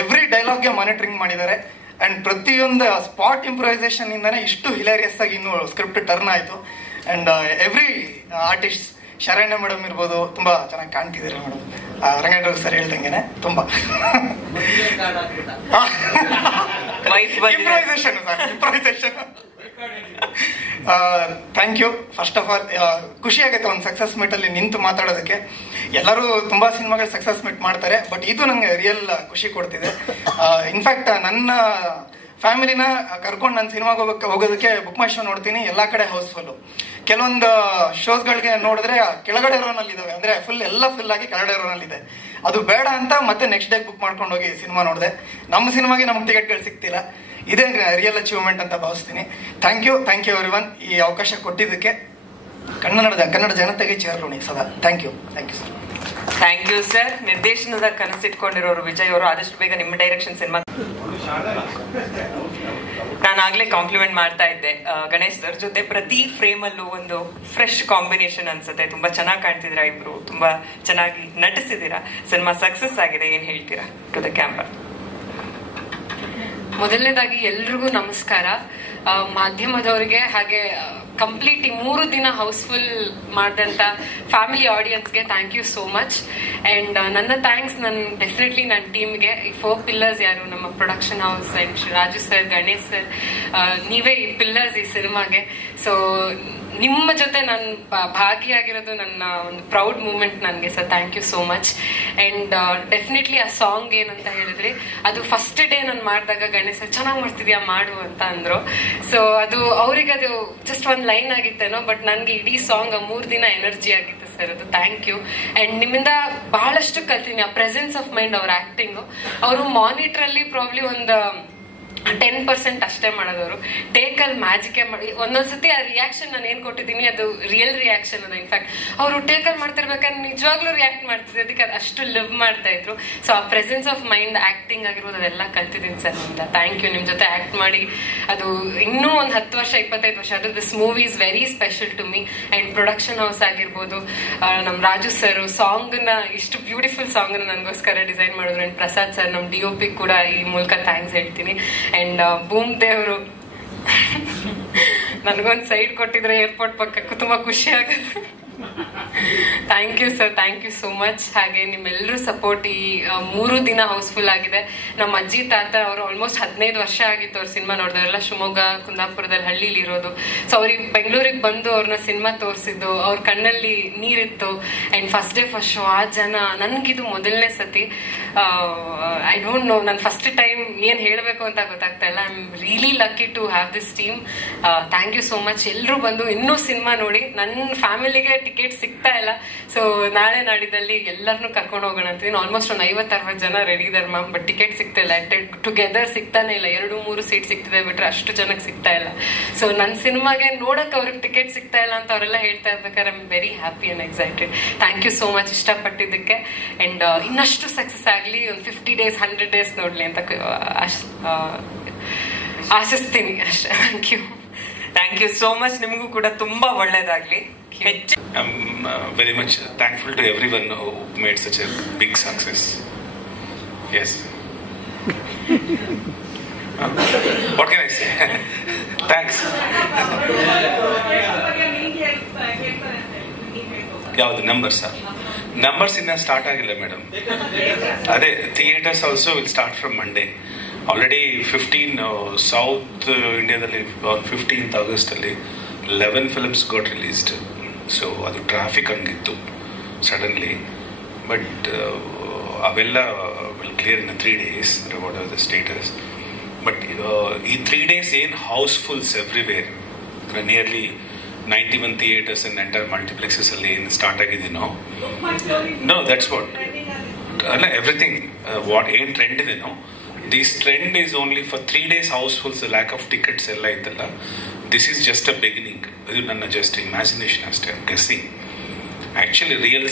ಎವ್ರಿ ಡೈಲಾಗ್ಗೆ ಮಾನಿಟರಿಂಗ್ ಮಾಡಿದ್ದಾರೆ. ಅಂಡ್ ಪ್ರತಿಯೊಂದು ಸ್ಪಾಟ್ ಇಂಪ್ರೂವೈಸೇಷನ್ ಇಂದಾನೆ ಇಷ್ಟು ಹಿಲೇರಿಯಸ್ ಆಗಿ ಇನ್ನು ಸ್ಕ್ರಿಪ್ಟ್ ಟರ್ನ್ ಆಯ್ತು. And every artist, Sharanya madam ಇರ್ಬೋದು, ತುಂಬಾ ಚೆನ್ನಾಗಿ ಕಾಣ್ತಿದ್ದಾರೆ ಮೇಡಮ್. ರಂಗೇಂದ್ರ ಸರ್ ಹೇಳ್ದಂಗೆನೆ ತುಂಬಾ improvisation. Thank you. First of all ಖುಷಿ ಆಗುತ್ತೆ ಒಂದು ಸಕ್ಸಸ್ ಮೀಟ್ ಅಲ್ಲಿ ನಿಂತು ಮಾತಾಡೋದಕ್ಕೆ. ಎಲ್ಲರೂ ತುಂಬಾ ಸಿನಿಮಾಗಳು ಸಕ್ಸಸ್ ಮೀಟ್ ಮಾಡ್ತಾರೆ, ಬಟ್ ಇದು ನಂಗೆ ರಿಯಲ್ ಖುಷಿ ಕೊಡ್ತಿದೆ. ಇನ್ಫ್ಯಾಕ್ಟ್ ನನ್ನ ಫ್ಯಾಮಿಲಿನ ಕರ್ಕೊಂಡು ನನ್ನ ಸಿನಿಮಾಗೆ ಹೋಗೋದಕ್ಕೆ ಬುಕ್ ಮೈ ಶೋ ನೋಡ್ತೀನಿ, ಎಲ್ಲಾ ಕಡೆ ಹೌಸ್ಫುಲ್. ಕೆಲವೊಂದು ಶೋಸ್ಗಳಿಗೆ ನೋಡಿದ್ರೆ ಕೆಳಗಡೆ ರೋನಲ್ಲಿ ಇದಾವೆ, ಅಂದ್ರೆ ಎಲ್ಲ ಫುಲ್ ಆಗಿ ಕೆಳಗಡೆ ರೋನಲ್ಲಿ ಇದೆ. ಅದು ಬೇಡ ಅಂತ ಮತ್ತೆ ನೆಕ್ಸ್ಟ್ ಡೇ ಬುಕ್ ಮಾಡ್ಕೊಂಡು ಹೋಗಿ ಸಿನಿಮಾ ನೋಡಿದೆ. ನಮ್ಮ ಸಿನಿಮಾಗೆ ನಮ್ಗೆ ಟಿಕೆಟ್ಗಳು ಸಿಗ್ತಿಲ್ಲ. ಇದೇ ರಿಯಲ್ ಅಚೀವ್ಮೆಂಟ್ ಅಂತ ಭಾವಿಸ್ತೀನಿ. ಥ್ಯಾಂಕ್ ಯು ಎವ್ರಿವನ್, ಈ ಅವಕಾಶ ಕೊಟ್ಟಿದ್ದಕ್ಕೆ. ಕನ್ನಡ ಜನತೆಗೆ ಚಿರಋಣಿ ಸದಾ. Thank you sir. Thank you sir. ನಿರ್ದೇಶನದ ಕನಸಿಟ್ಕೊಂಡಿರೋರು ವಿಜಯ್ ಅವರು ಆದಷ್ಟು ಬೇಗ ನಿಮ್ಮ ಡೈರೆಕ್ಷನ್ ಸಿನಿಮಾ. ನಾನು ಆಗ್ಲೇ ಕಾಂಪ್ಲಿಮೆಂಟ್ ಮಾಡ್ತಾ ಇದ್ದೆ ಗಣೇಶ್ ಸರ್ ಜೊತೆ. ಪ್ರತಿ ಫ್ರೇಮ್ ಅಲ್ಲೂ ಒಂದು ಫ್ರೆಶ್ ಕಾಂಬಿನೇಷನ್ ಅನ್ಸುತ್ತೆ. ತುಂಬಾ ಚೆನ್ನಾಗಿ ಕಾಣ್ತಿದ್ದೀರಾ ಇಬ್ರು, ತುಂಬಾ ಚೆನ್ನಾಗಿ ನಟಿಸಿದೀರಾ. ಸಿನಿಮಾ ಸಕ್ಸಸ್ ಆಗಿದೆ. ಏನ್ ಹೇಳ್ತೀರಾ ಟು ದ ಕ್ಯಾಮ್ರಾ? ಮೊದಲನೇದಾಗಿ ಎಲ್ರಿಗೂ ನಮಸ್ಕಾರ. ಮಾಧ್ಯಮದವರಿಗೆ ಹಾಗೆ ಕಂಪ್ಲೀಟ್ ಈ 3 ದಿನ ಹೌಸ್ಫುಲ್ ಮಾಡಿದಂತ ಫ್ಯಾಮಿಲಿ ಆಡಿಯನ್ಸ್ಗೆ thank you so much. And ನನ್ನ ಥ್ಯಾಂಕ್ಸ್ ಡೆಫಿನೆಟ್ಲಿ ನನ್ನ ಟೀಮ್ಗೆ, ಈ 4 ಪಿಲ್ಲರ್ಸ್ ಯಾರು, ನಮ್ಮ production house and Raju sir, Ganesh sir, ನೀವೇ ಈ ಪಿಲ್ಲರ್ಸ್ ಈ ಸಿನಿಮಾಗೆ. ಸೊ ನಿಮ್ಮ ಜೊತೆ ನಾನು ಭಾಗಿಯಾಗಿರೋದು ನನ್ನ ಒಂದು ಪ್ರೌಡ್ ಮೂಮೆಂಟ್ ನನಗೆ. Sir thank you so much. And definitely ಆ ಸಾಂಗ್ ಏನಂತ ಹೇಳಿದ್ರಿ, ಅದು ಫಸ್ಟ್ ಡೇ ನಾನು ಮಾಡಿದಾಗ ಗಣೇಶ್ ಸರ್ ಚೆನ್ನಾಗಿ ಮಾಡ್ತಿದ್ಯಾ ಮಾಡು ಅಂತ ಅಂದ್ರು. ಸೊ ಅದು ಅವರಿಗೆ ಅದು ಜಸ್ಟ್ ಒಂದು ಲೈನ್ ಆಗಿತ್ತೇನೋ, ಬಟ್ ನನ್ಗೆ ಇಡೀ ಸಾಂಗ್ 3 ದಿನ ಎನರ್ಜಿ ಆಗಿತ್ತು ಆಗ್ತಾ ಇರೋದು. Thank you. ಅಂಡ್ ನಿಮ್ಮಿಂದ ಬಹಳಷ್ಟು ಕಲ್ತೀನಿ. ಆ ಪ್ರೆಸೆನ್ಸ್ ಆಫ್ ಮೈಂಡ್, ಅವ್ರ ಆಕ್ಟಿಂಗ್. ಅವರು ಮಾನಿಟರ್ ಅಲ್ಲಿ ಪ್ರಾಬ್ಲಿ ಒಂದು 10% ಅಷ್ಟೇ ಮಾಡೋದವರು. ಟೇಕ್ ಅಲ್ಲಿ ಮ್ಯಾಜಿಕ್ ಮಾಡಿ ಒಂದೊಂದ್ಸತಿ ಆ ರಿಯಾಕ್ಷನ್ ನಾನು ಏನ್ ಕೊಟ್ಟಿದ್ದೀನಿ ಅದು ರಿಯಲ್ ರಿಯಾಕ್ಷನ್ ಅದ. ಇನ್ಫ್ಯಾಕ್ಟ್ ಅವರು ಟೇಕ್ ಅಲ್ಲಿ ಮಾಡ್ತಿರ್ಬೇಕಾದ್ರೆ ನಿಜವಾಗ್ಲೂ ರಿಯಾಕ್ಟ್ ಮಾಡ್ತಿದ್ರು, ಅದಕ್ಕೆ ಅದು ಅಷ್ಟು ಲಿವ್ ಮಾಡ್ತಾ ಇದ್ರು. ಸೊ ಆ ಪ್ರೆಸೆನ್ಸ್ ಆಫ್ ಮೈಂಡ್, ಆಕ್ಟಿಂಗ್ ಆಗಿರ್ಬೋದು, ಅದೆಲ್ಲ ಕಲ್ತಿದ್ದೀನಿ ಸರ್ ನಿಮ್ದ. Thank you. ನಿಮ್ ಜೊತೆ ಆಕ್ಟ್ ಮಾಡಿ ಅದು ಇನ್ನೂ ಒಂದು 10 ವರ್ಷ 25 ವರ್ಷ ಅದು this movie is very special to me. And production house ಆಗಿರ್ಬೋದು, ನಮ್ ರಾಜು ಸರ್ ಸಾಂಗ್ ನ ಇಷ್ಟು ಬ್ಯೂಟಿಫುಲ್ ಸಾಂಗ್ ನನಗೋಸ್ಕರ ಡಿಸೈನ್ ಮಾಡಿದ್ರು. ಅಂಡ್ ಪ್ರಸಾದ್ ಸರ್ ನಮ್ DOP ಕೂಡ ಈ ಮೂಲಕ ಥ್ಯಾಂಕ್ಸ್ ಹೇಳ್ತೀನಿ. ಅಂಡ್ ಬೂಮ್ ದೇವರು ನನ್ಗೊಂದ್ ಸೈಡ್ ಕೊಟ್ಟಿದ್ರೆ ಏರ್ಪೋರ್ಟ್ ಪಕ್ಕಕ್ಕೂ ತುಂಬಾ ಖುಷಿ ಆಗುತ್ತೆ. Thank you sir, thank you so much. ಹಾಗೆ ನಿಮ್ಮೆಲ್ಲರೂ ಸಪೋರ್ಟ್ ಈ 3 ದಿನ ಹೌಸ್ಫುಲ್ ಆಗಿದೆ. ನಮ್ಮ ಅಜ್ಜಿ ತಾತ ಅವರು ಆಲ್ಮೋಸ್ಟ್ 15 ವರ್ಷ ಆಗಿತ್ತು ಅವ್ರ ಸಿನಿಮಾ ನೋಡಿದವರೆಲ್ಲ ಶಿವಮೊಗ್ಗ ಕುಂದಾಪುರದಲ್ಲಿ ಹಳ್ಳಿಲಿ ಇರೋದು. ಸೊ ಅವ್ರಿಗೆ ಬೆಂಗಳೂರಿಗೆ ಬಂದು ಅವ್ರನ್ನ ಸಿನಿಮಾ ತೋರಿಸಿದ್ದು, ಅವ್ರ ಕಣ್ಣಲ್ಲಿ ನೀರಿತ್ತು. And first day first show ಆ ಜನ, ನನ್ಗಿದು ಮೊದಲನೇ ಸತಿ. ಐ ಡೋಂಟ್ ನೋ, ನಾನು ಫಸ್ಟ್ ಟೈಮ್ ಏನ್ ಹೇಳ್ಬೇಕು ಅಂತ ಗೊತ್ತಾಗ್ತಾ ಇಲ್ಲ. I am really lucky to have this team. Thank you so much. ಎಲ್ಲರೂ ಬಂದು ಇನ್ನೂ ಸಿನಿಮಾ ನೋಡಿ. ನನ್ನ ಫ್ಯಾಮಿಲಿಗೆ ಟಿಕೆಟ್ ಸಿಗ್ತಾ ಇಲ್ಲ. ಸೊ ನಾಳೆ ನಾಡಿದಲ್ಲಿ ಎಲ್ಲರನ್ನೂ ಕರ್ಕೊಂಡು ಹೋಗೋಣ ಅಂತೀನಿ. ಆಲ್ಮೋಸ್ಟ್ ಒಂದು 50-60 ಜನ ರೆಡಿ ಇದಾರೆ ಮ್ಯಾಮ್. ಬಟ್ ಟಿಕೆಟ್ ಸಿಗ್ತಾ ಇಲ್ಲ, ಟುಗೆದರ್ ಸಿಗ್ತಾನೆ ಇಲ್ಲ. 2-3 ಸೀಟ್ ಸಿಗ್ತಿದೆ ಬಿಟ್ರೆ ಅಷ್ಟು ಜನಕ್ಕೆ ಸಿಗ್ತಾ ಇಲ್ಲ. ಸೊ ನನ್ನ ಸಿನಿಮಾಗೆ ನೋಡಕ್ ಅವ್ರಿಗೆ ಟಿಕೆಟ್ ಸಿಗ್ತಾ ಇಲ್ಲ ಅಂತ ಅವರೆಲ್ಲ ಹೇಳ್ತಾ ಇರ್ಬೇಕಾದ್ರೆ I am very happy and excited. Thank you so much ಇಷ್ಟಪಟ್ಟಿದ್ದಕ್ಕೆ. ಅಂಡ್ ಇನ್ನಷ್ಟು ಸಕ್ಸಸ್ ಆಗಲಿ, ಒಂದು 50 days 100 days ನೋಡ್ಲಿ ಅಂತ ಆಶಿಸ್ತೀನಿ ಅಷ್ಟೇ. Thank you. Thank you so much. ನಿಮಗೂ ಕೂಡ ತುಂಬಾ ಒಳ್ಳೇದಾಗ್ಲಿ. I'm very much thankful to everyone who made such a big success. Yes. What can I say? Thanks. ಯಾವುದು ನಂಬರ್ಸ್? ನಂಬರ್ಸ್ ಇನ್ನ ಸ್ಟಾರ್ಟ್ ಆಗಿಲ್ಲ ಮೇಡಮ್. ಅದೇ theatres also will start from Monday. Already 15 south ಇಂಡಿಯಾದಲ್ಲಿ 15th August ಅಲ್ಲಿ 11 films got released. ಸೊ ಅದು ಟ್ರಾಫಿಕ್ ಹಂಗಿತ್ತು ಸಡನ್ಲಿ. ಬಟ್ ಅವೆಲ್ಲ will clear in 3 days, what are the status. But ಈ 3 days ಏನು housefulls everywhere, nearly 91 theaters and entire multiplexes ಅಲ್ಲಿ ಏನು ಸ್ಟಾರ್ಟ್ ಆಗಿದ್ದೀನೋ, ನೋ ದಟ್ಸ್ ವಾಟ್ ಅಲ್ಲ ಎವ್ರಿಥಿಂಗ್ ವಾಟ್ ಏನು trend ಇದೆನೋ, this trend is only for 3 days housefulls. Lack of tickets ಎಲ್ಲ ಇತ್ತಲ್ಲ, this is just a beginning. ಇದು ನನ್ನ ಜಸ್ಟ್ ಇಮ್ಯಾಜಿನೇಷನ್ ಅಷ್ಟೇ, I am guessing. Actually real